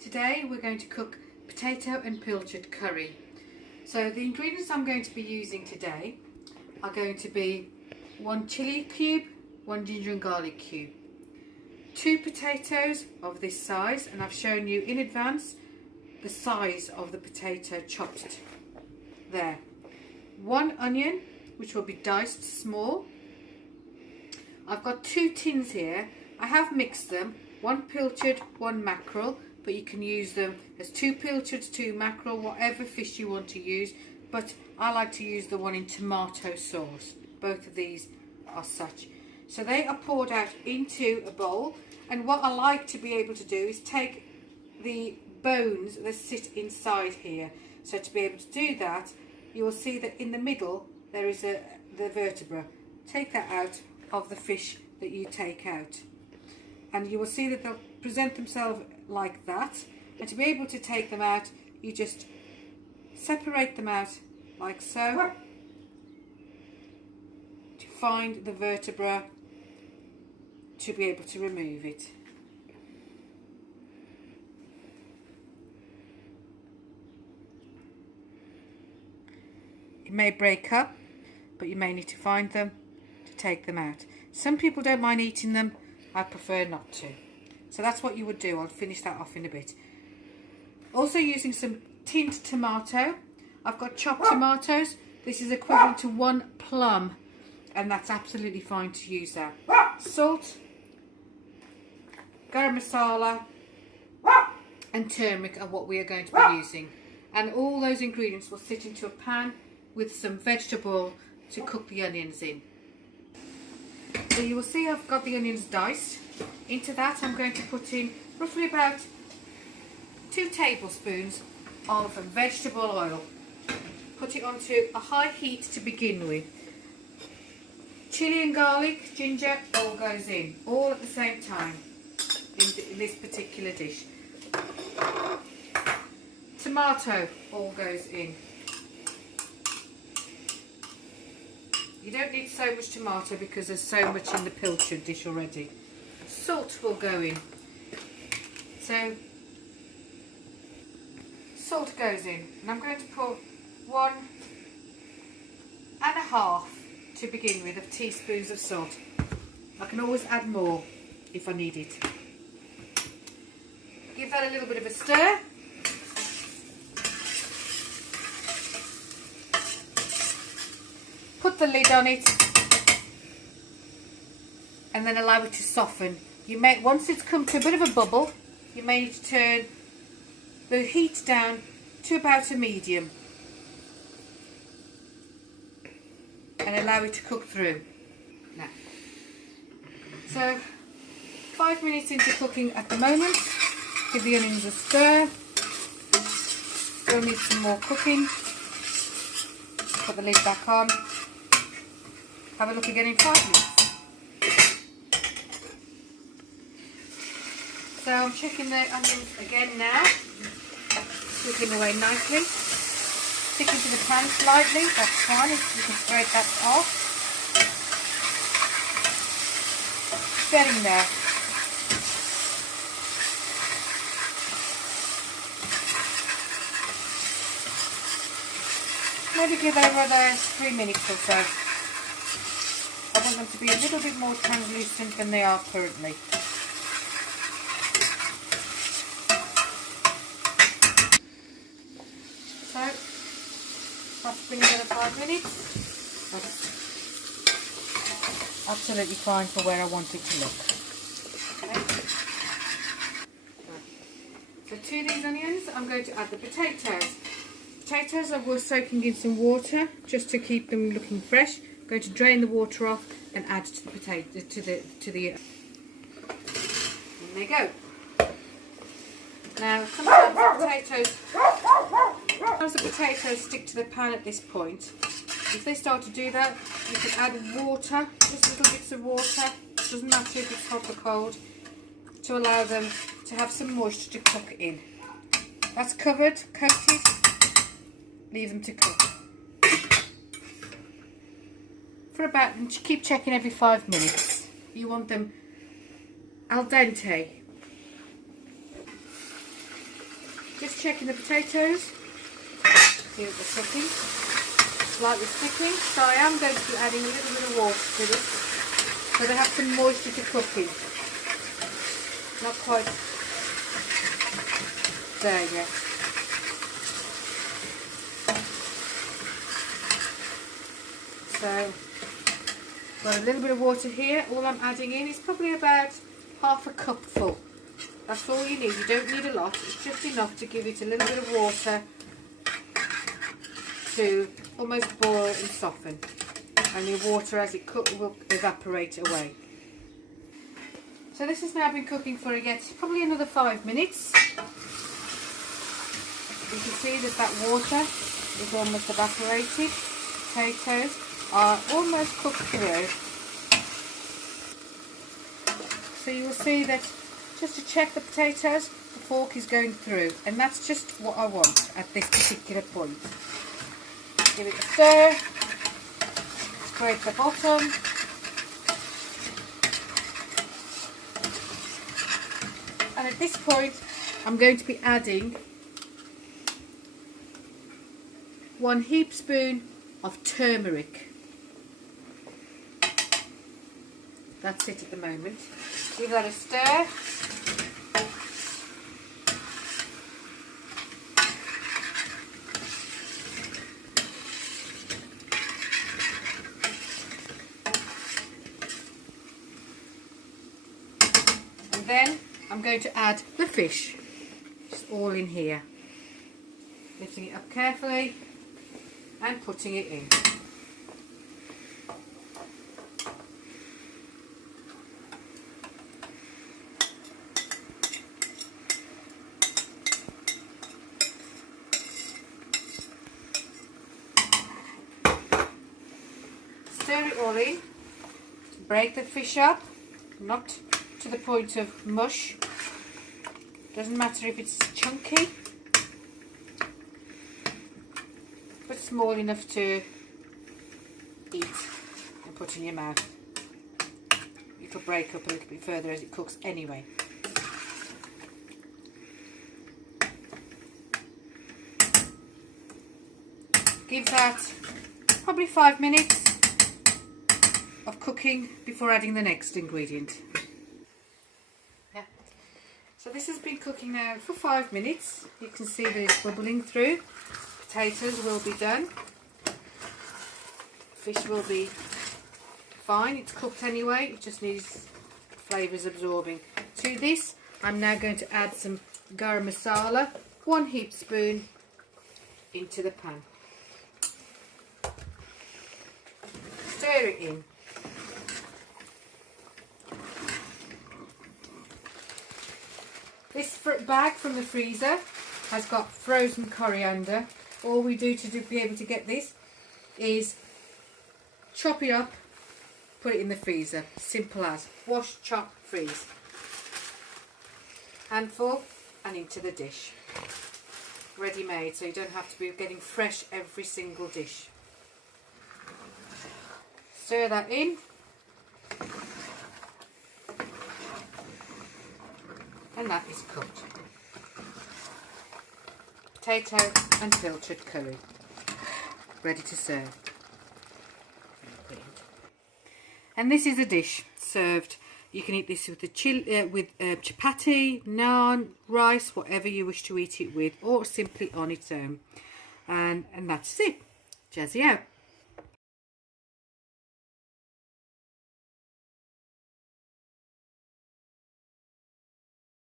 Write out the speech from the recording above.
Today we're going to cook potato and pilchard curry. So the ingredients I'm going to be using today are going to be 1 chilli cube, 1 ginger and garlic cube, 2 potatoes of this size, and I've shown you in advance the size of the potato chopped there, 1 onion which will be diced small. I've got 2 tins here. I have mixed them, 1 pilchard, 1 mackerel, but you can use them as 2 pilchards, 2 mackerel, whatever fish you want to use, but I like to use the one in tomato sauce. Both of these are such. So they are poured out into a bowl, and what I like to be able to do is take the bones that sit inside here. So to be able to do that, you will see that in the middle there is the vertebra. Take that out of the fish that you take out, and you will see that they'll present themselves like that. And to be able to take them out, you just separate them out like so to find the vertebra to be able to remove it. It may break up, but you may need to find them to take them out. Some people don't mind eating them. I prefer not to. So that's what you would do. I'll finish that off in a bit. Also using some tinned tomato. I've got chopped tomatoes. This is equivalent to 1 plum, and that's absolutely fine to use that. Salt, garam masala and turmeric are what we are going to be using. And all those ingredients will sit into a pan with some vegetable to cook the onions in. So you will see I've got the onions diced. Into that I'm going to put in roughly about 2 tablespoons of vegetable oil. Put it onto a high heat to begin with. Chilli and garlic, ginger, all goes in, all at the same time in this particular dish. Tomato all goes in. You don't need so much tomato because there's so much in the pilchard dish already. Salt will go in. So salt goes in, and I'm going to put 1.5 to begin with of teaspoons of salt. I can always add more if I need it. Give that a little bit of a stir. Put the lid on it and then allow it to soften. You may, once it's come to a bit of a bubble, you may need to turn the heat down to about a medium and allow it to cook through. Now, so 5 minutes into cooking at the moment. Give the onions a stir. Still need some more cooking. Put the lid back on. Have a look again in 5 minutes. So I'm checking the onions again now. Cooking away nicely. Stick into the pan slightly, that's fine, you can spread that off. Getting there. Maybe give over there 3 minutes or so. I want them to be a little bit more translucent than they are currently. So that's been another 5 minutes. That's absolutely fine for where I want it to look. Okay. So to these onions I'm going to add the potatoes. Potatoes I was soaking in some water just to keep them looking fresh. I'm going to drain the water off and add to the potato and they go. Now sometimes the potatoes stick to the pan at this point. If they start to do that, you can add water, just little bits of water, doesn't matter if it's hot or cold, to allow them to have some moisture to cook in. That's covered, coated, leave them to cook. For about, and keep checking every 5 minutes. You want them al dente. Just checking the potatoes, see what they're cooking. Slightly sticking, so I am going to be adding a little bit of water to this so they have some moisture to cook in. Not quite there yet. So got a little bit of water here. All I'm adding in is probably about half a cupful. That's all you need. You don't need a lot. It's just enough to give it a little bit of water to almost boil and soften. And your water as it cooks will evaporate away. So this has now been cooking for again probably another 5 minutes. You can see that that water is almost evaporated. Potatoes are almost cooked through. So you will see that just to check the potatoes, the fork is going through, and that's just what I want at this particular point. Give it a stir, scrape the bottom, and at this point I'm going to be adding 1 heap spoon of turmeric. That's it at the moment. Give that a stir. And then I'm going to add the fish. Just all in here. Lifting it up carefully and putting it in. Stir it all in. Break the fish up, not to the point of mush. Doesn't matter if it's chunky, but small enough to eat and put in your mouth. It'll break up a little bit further as it cooks anyway. Give that probably 5 minutes of cooking before adding the next ingredient. Yeah. So this has been cooking now for 5 minutes. You can see that it's bubbling through. Potatoes will be done. Fish will be fine. It's cooked anyway. It just needs flavours absorbing. To this, I'm now going to add some garam masala, 1 heap spoon into the pan. Stir it in. This bag from the freezer has got frozen coriander. All we do to be able to get this is chop it up, put it in the freezer. Simple as. Wash, chop, freeze. Handful and into the dish. Ready made, so you don't have to be getting fresh every single dish. Stir that in. And that is cooked. Potato and pilchard curry. Ready to serve. And this is a dish served. You can eat this with the chapati, naan, rice, whatever you wish to eat it with, or simply on its own. And that's it. Jazzy out.